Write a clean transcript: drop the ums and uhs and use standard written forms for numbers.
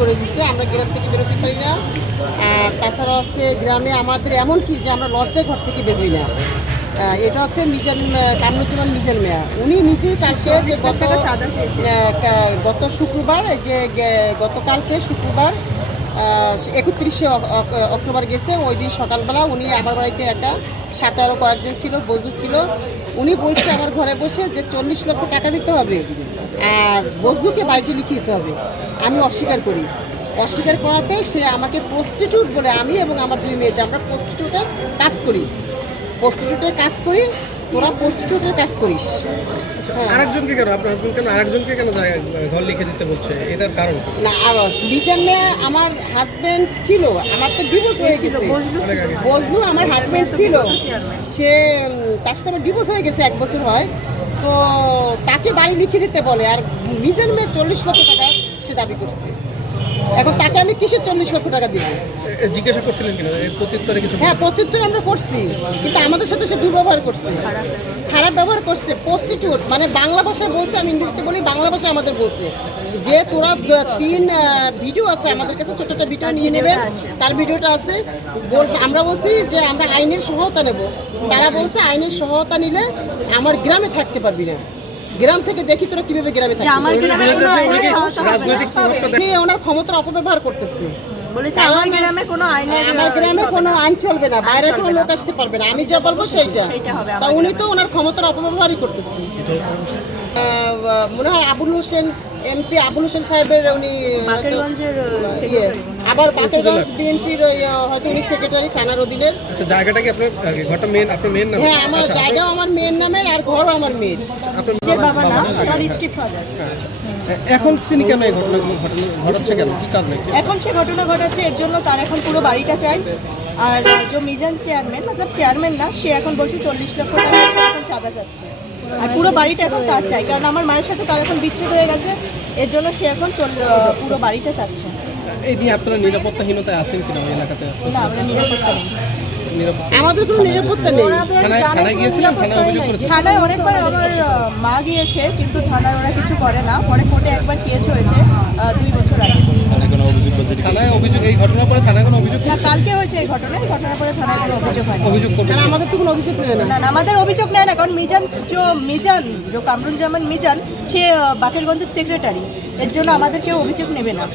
করে দিচ্ছে, আমরা গ্রাম থেকে বেরোতে পারি না। আর তাছাড়া হচ্ছে গ্রামে আমাদের এমন কি যে আমরা লজ্জায় ঘর থেকে বেরোই না। এটা হচ্ছে কামরুজ্জামান মিজান মিয়া, উনি নিজেই কালকে যে গত শুক্রবার, যে গতকালকে শুক্রবার 31শে অক্টোবর গেছে, ওই দিন সকালবেলা উনি আমার বাড়িতে একা, সাথে আরও কয়েকজন ছিল, বজলু ছিল। উনি বলছে আমার ঘরে বসে যে 40 লক্ষ টাকা দিতে হবে আর বজলুকে বাড়িতে লিখে দিতে হবে। আমি অস্বীকার করি। অস্বীকার করাতে সে আমাকে প্রস্টিটিউট বলে, আমি এবং আমার 2 মেয়ে যে আমরা প্রস্টিটিউটের কাজ করি, তোরা প্রস্টিটিউটের কাজ করিস। আরেকজনকে কেন, আপনার হাজবেন্ড কেন আরেকজনকে কেন ঘর লিখে দিতে বলছে, এটার কারণ না? মিজান মিয়া আমার হাজবেন্ড ছিল, আমার তো ডিভোর্স হয়ে গেছে। বজলু আমার হাজবেন্ড ছিল, সে তার সাথে আমার ডিভোর্স হয়ে গেছে, 1 বছর হয়। তো তাকে বাড়ি লিখে দিতে বলে, আর মিজান মেয়ে 40 লক্ষ টাকা সে দাবি করছে। এখন তাকে আমি কিসে 40 লক্ষ টাকা দিব? জিজ্ঞাসা করছিলেন কিনা প্রত্যুত্তরে কিছু? হ্যাঁ, প্রত্যুত্তর আমরা করছি, কিন্তু আমাদের সাথে সে দুর্ব্যবহার করছে, খারাপ ব্যবহার করছে। প্রস্টিটিউট মানে বাংলা ভাষায় বলছে, আমি ইংরেজিতে বলি, বাংলা ভাষায় আমাদের বলছে যে তোরা 3 ভিডিও আছে আমাদের কাছে, ছোট একটা ভিডিও নিয়ে নেবেন, তার ভিডিওটা আছে। বলছে, আমরা বলছি যে আমরা আইনের সহায়তা নেব, তারা বলছে আইনের সহায়তা নিলে আমার গ্রামে থাকতে পারবি না। গ্রাম থেকে দেখি তোরা কিভাবে গ্রামে থাকবি। ওনার ক্ষমতার অপব্যবহার করতেছে, আমার গ্রামে কোনো আইন চলবে না, বাইরে কোনো লোক আসতে পারবে না, আমি যা বলবো সেইটা। তা উনি তো ওনার ক্ষমতার অপব্যবহারই করতেছে। মনে হয় আবুল হোসেন এমপি, আবুল হোসেন সাহেবের উনি আবার বাকেরগঞ্জ বিএনপির হয়তো উনি সেক্রেটারি থানার অধীনের। আচ্ছা, জায়গাটা কি আপনার ঘরটা আপনার মেয়ের নাম? হ্যাঁ, আমার জায়গাও আমার মেয়ের নামের, আর ঘরও আমার মেয়ের। বাবা না, আমার স্ট্রিট ফাদার। এখন তিনি কেন এই ঘটনাগুলো ঘটাচ্ছে, কেন, কি কারণে এখন সে ঘটনা ঘটাচ্ছে? এর জন্য তার এখন পুরো বাড়িটা চাই। আর যে মিজান চেয়ারম্যান, মতলব চেয়ারম্যান না, সে এখন বলছে 40 লক্ষ টাকা এখন চাঁদা চাচ্ছে, আর পুরো বাড়িটা এখন তার চাই, কারণ আমার মায়ের সাথে তার এখন বিচ্ছেদ হয়ে গেছে। এর জন্য সে এখন পুরো বাড়িটা চাচ্ছে। এই নিয়ে আপনারা নিরাপত্তাহীনতায় আছেন কিনা ওই এলাকাতে? না, আমরা নিরাপত্তা নেই, আমাদের কোনো নিরাপত্তা নেই। থানায় গিয়েছিলাম, থানায় অভিযোগ করেছি। থানায় অনেকবার আমার মা গিয়েছে, কিন্তু থানার ওরা কিছু করে না। পরে কোর্টে একবার কেস হয়েছে 2 বছর আগে। থানায় অভিযোগ, এই ঘটনার পরে থানায় কোনো অভিযোগ না, কালকে হয়েছে এই ঘটনার পরে থানায় কোনো অভিযোগ হয়নি। অভিযোগ করবে? আমাদের তো কোনো অভিযোগ নেই না, আমাদের অভিযোগ নেয় না, কারণ মিজান যে কামরুজ্জামান মিজান, সে বাকেরগঞ্জের সেক্রেটারি, এর জন্য আমাদের কেউ অভিযোগ নেবে না।